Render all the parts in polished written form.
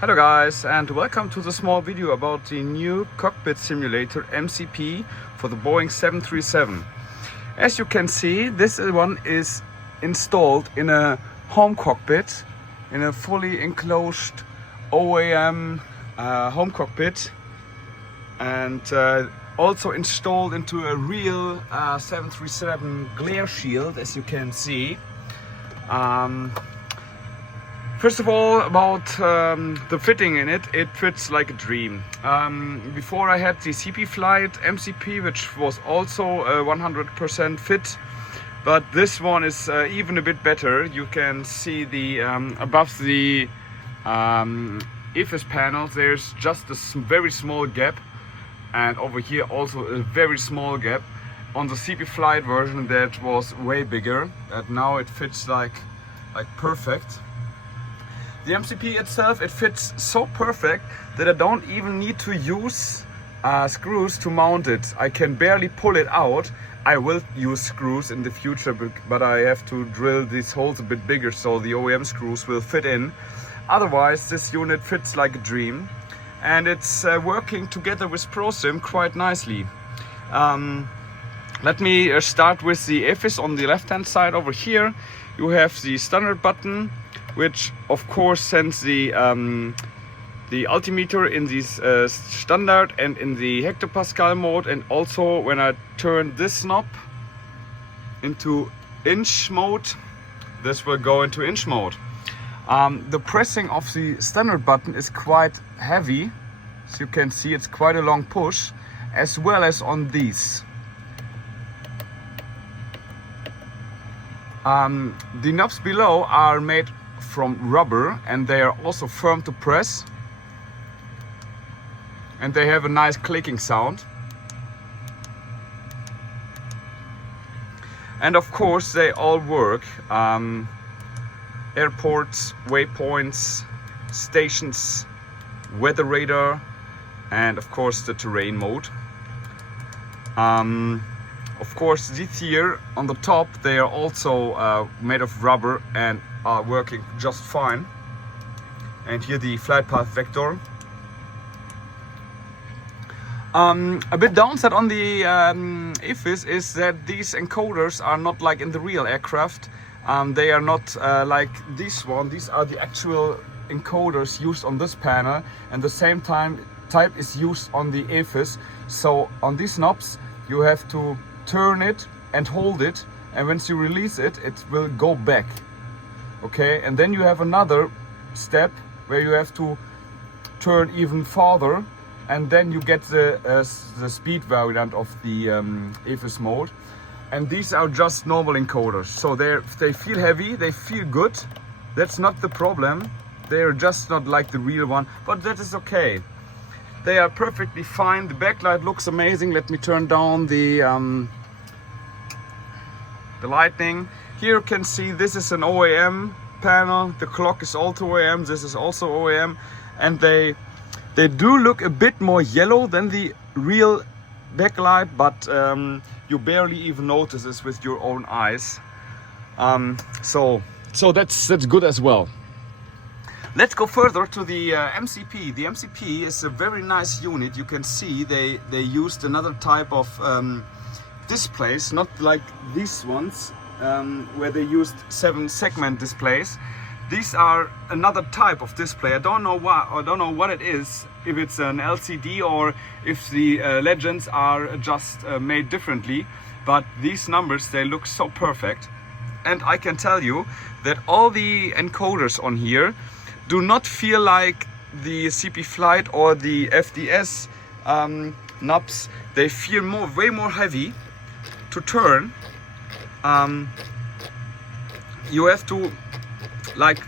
Hello guys, and welcome to the small video about the new cockpit simulator MCP for the Boeing 737. As you can see, this one is installed in a home cockpit, in a fully enclosed OEM home cockpit, and also installed into a real 737 glare shield, as you can see. First of all, about the fitting in it, it fits like a dream. Before I had the CP Flight MCP, which was also 100% fit, but this one is even a bit better. You can see the above the EFIS panel, there's just a very small gap, and over here also a very small gap. On the CP Flight version that was way bigger, and now it fits like perfect. The MCP itself, it fits so perfect that I don't even need to use screws to mount it. I can barely pull it out. I will use screws in the future, but I have to drill these holes a bit bigger so the OEM screws will fit in. Otherwise, this unit fits like a dream, and it's working together with Prosim quite nicely. Let me start with the EFIS on the left hand side. Over here you have the standard button, which of course sends the altimeter in this standard and in the hectopascal mode, and also when I turn this knob into inch mode, this will go into inch mode. The pressing of the standard button is quite heavy, as you can see. It's quite a long push, as well as on these. The knobs below are made from rubber, and they are also firm to press, and they have a nice clicking sound. And of course they all work. Airports, waypoints, stations, weather radar, and of course the terrain mode. Of course, these here on the top, they are also made of rubber and are working just fine. And here the flight path vector. A bit downside on the EFIS is that these encoders are not like in the real aircraft. They are not like this one. These are the actual encoders used on this panel, and the same type is used on the EFIS. So on these knobs you have to turn it and hold it, and once you release it, it will go back. Okay, and then you have another step where you have to turn even farther, and then you get the speed variant of the EFIS mode. And these are just normal encoders, so they feel heavy, they feel good. That's not the problem. They're just not like the real one, but that is okay. They are perfectly fine. The backlight looks amazing. Let me turn down the lighting. Here you can see this is an OEM panel. The clock is also OEM. This is also OEM, and they do look a bit more yellow than the real backlight, but you barely even notice this with your own eyes. So that's good as well. Let's go further to the MCP. The MCP is a very nice unit. You can see they used another type of displays, not like these ones where they used 7-segment displays. These are another type of display. I don't know what it is, if it's an LCD or if the legends are just made differently, but these numbers, they look so perfect. And I can tell you that all the encoders on here do not feel like the CP Flight or the FDS knobs. They feel way more heavy to turn. You have to like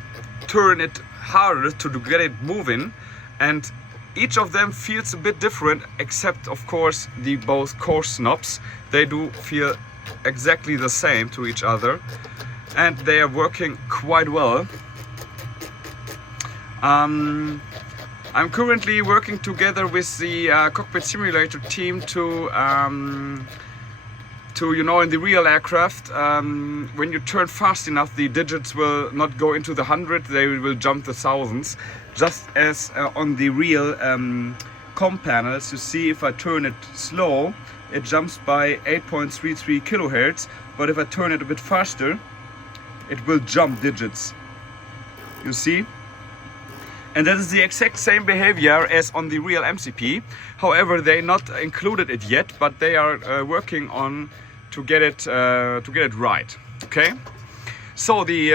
turn it harder to get it moving, and each of them feels a bit different, except of course the both coarse knobs. They do feel exactly the same to each other, and they are working quite well. I'm currently working together with the Cockpitsimulator team to to, you know, in the real aircraft, when you turn fast enough, the digits will not go into the 100, they will jump the thousands. Just as on the real com panels, you see if I turn it slow, it jumps by 8.33 kilohertz, but if I turn it a bit faster, it will jump digits. You see? And that is the exact same behavior as on the real MCP. However, they not included it yet, but they are working on to get it right. Okay. So the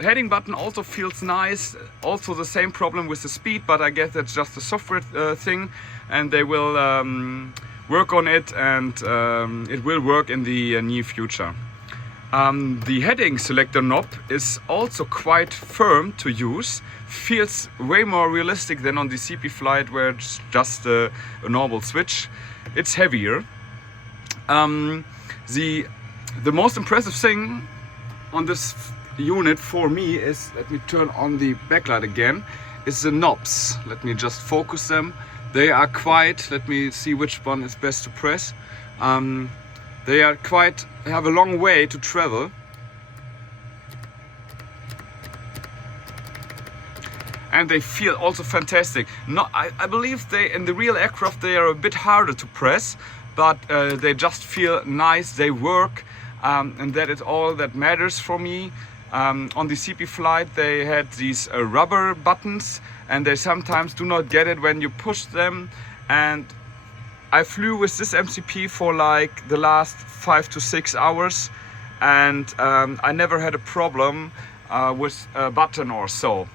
heading button also feels nice. Also the same problem with the speed, but I guess that's just a software thing, and they will work on it, and it will work in the near future. The heading selector knob is also quite firm to use, feels way more realistic than on the CP flight where it's just a normal switch. It's heavier. The most impressive thing on this unit for me is, let me turn on the backlight again, is the knobs. Let me just focus them. They are quite, let me see which one is best to press. They are quite, have a long way to travel. And they feel also fantastic. No, I believe they, in the real aircraft, they are a bit harder to press, but they just feel nice, they work, and that is all that matters for me. On the CP flight, they had these rubber buttons, and they sometimes do not get it when you push them. And I flew with this MCP for like the last 5 to 6 hours, and I never had a problem with a button or so.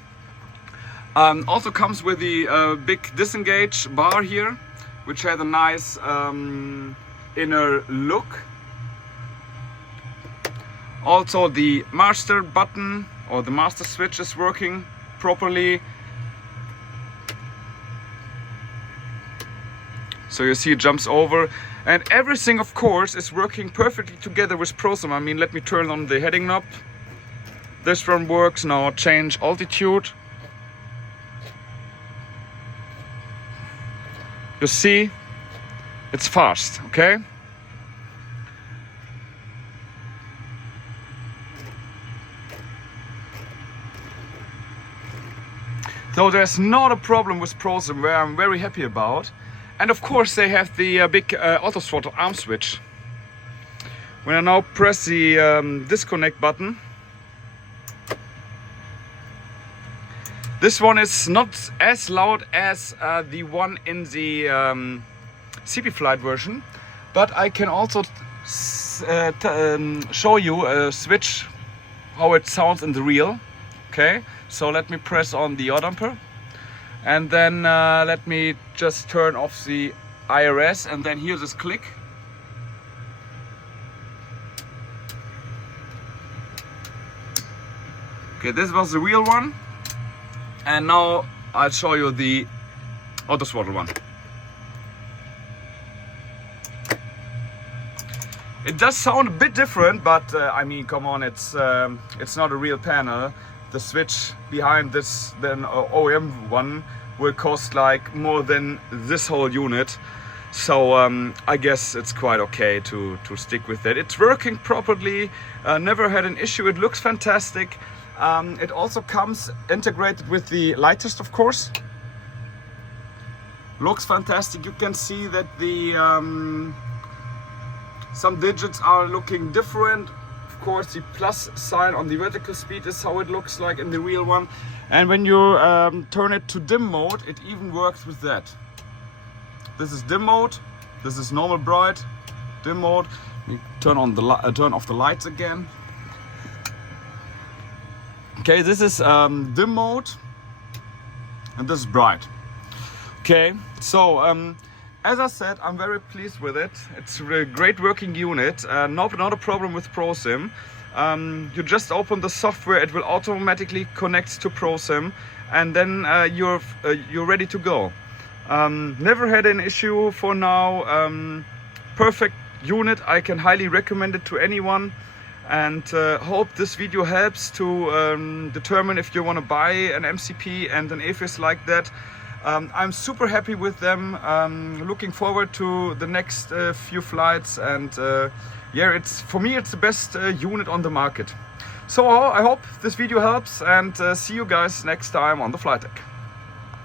Also comes with the big disengage bar here, which has a nice inner look. Also the master button or the master switch is working properly. So you see it jumps over, and everything of course is working perfectly together with Prosim. I mean, let me turn on the heading knob. This one works. Now change altitude. You see, it's fast, okay? So there's not a problem with Prosim, where I'm very happy about. And of course they have the big auto throttle arm switch. When I now press the disconnect button, this one is not as loud as the one in the CP flight version, but I can also show you a switch how it sounds in the real. Okay, so let me press on the yaw damper, and then let me just turn off the IRS, and then hear this click. Okay, this was the real one. And now I'll show you the auto throttle one. It does sound a bit different, but I mean, come on, it's not a real panel. The switch behind this then OEM one will cost like more than this whole unit. So I guess it's quite okay to stick with it. It's working properly, never had an issue. It looks fantastic. It also comes integrated with the light test, of course. Looks fantastic. You can see that the some digits are looking different. Of course, the plus sign on the vertical speed is how it looks like in the real one. And when you turn it to dim mode, it even works with that. This is dim mode. This is normal bright. Dim mode. We turn on the turn off the lights again. Okay, this is dim mode, and this is bright. Okay, so as I said, I'm very pleased with it. It's a great working unit. Not a problem with Prosim. You just open the software, it will automatically connect to Prosim, and then you're ready to go. Never had an issue for now. Perfect unit. I can highly recommend it to anyone. And hope this video helps to determine if you want to buy an MCP and an AFIS like that. I'm super happy with them. Looking forward to the next few flights, and yeah, it's for me it's the best unit on the market. So I hope this video helps, and see you guys next time on the Flytech.